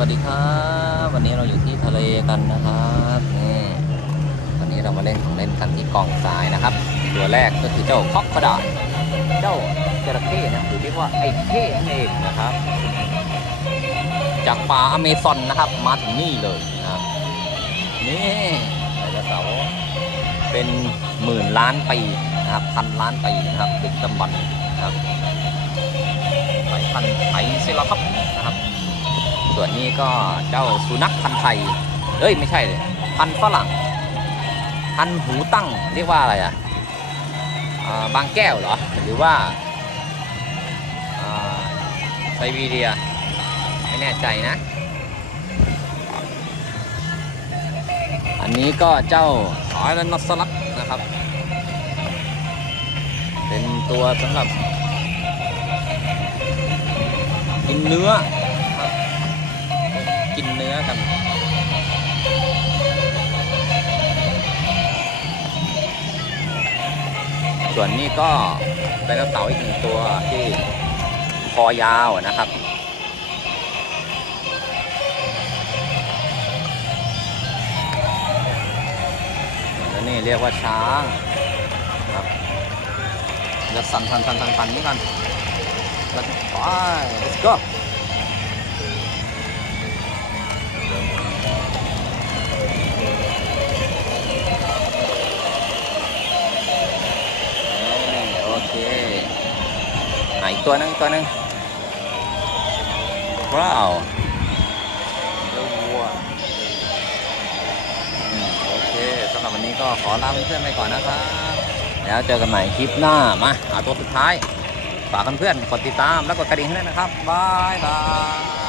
วัสดีครับ วันนี้เราอยู่ที่ทะเลกันนะครับนี่วันนี้เรามาเล่นของเล่นกันที่กองทรายนะครับ ตัวแรกก็คือเจ้าคอกกระดาษเจ้าจระเข้นะหรือเรียกว่าไอ้เข้นั่นเองนะครับ จากป่าอเมซอนนะครับ มาถึงนี่เลยนะครับนี่ไดโนเสาร์เป็นหมื่นล้านปีนะครับพันล้านปีนะครับดึกดำบรรพ์นะครับสายพันธุ์ไทยเซราคับนะครับ ส่วนนี้ก็เจ้าสุนัขพันธุ์ไทย เอ้ยไม่ใช่เลยพันธุ์ฝรั่ง พันธุ์หูตั้งเรียกว่าอะไรอะอ่าบางแก้วเหรอ หรือว่าไซบีเรีย ไม่แน่ใจนะ อันนี้ก็เจ้าสายและนอสลักนะครับ เป็นตัวสำหรับกินเนื้อ กินเนื้อกัน ส่วนนี้ก็ไดโนเสาอีกหนึ่งตัวที่คอยาวนะครับแล้วนี่เรียกว่าช้างครับจะสั่นสั่นสั่นสั่นสั่นนี้กันแล้วไป let's go อีกตัวหนึงอีกตัวหนึงว้าวเจ้าวัวอืมโอเคสำหรับวันนี้ก็ขอลาเพื่อนๆไปก่อนนะครับ แล้วเจอกันใหม่คลิปหน้ามาหาตัวสุดท้าย ฝากเพื่อนๆกดติดตามแล้วกดกระดิ่งให้ด้วยนะครับบ๊ายบาย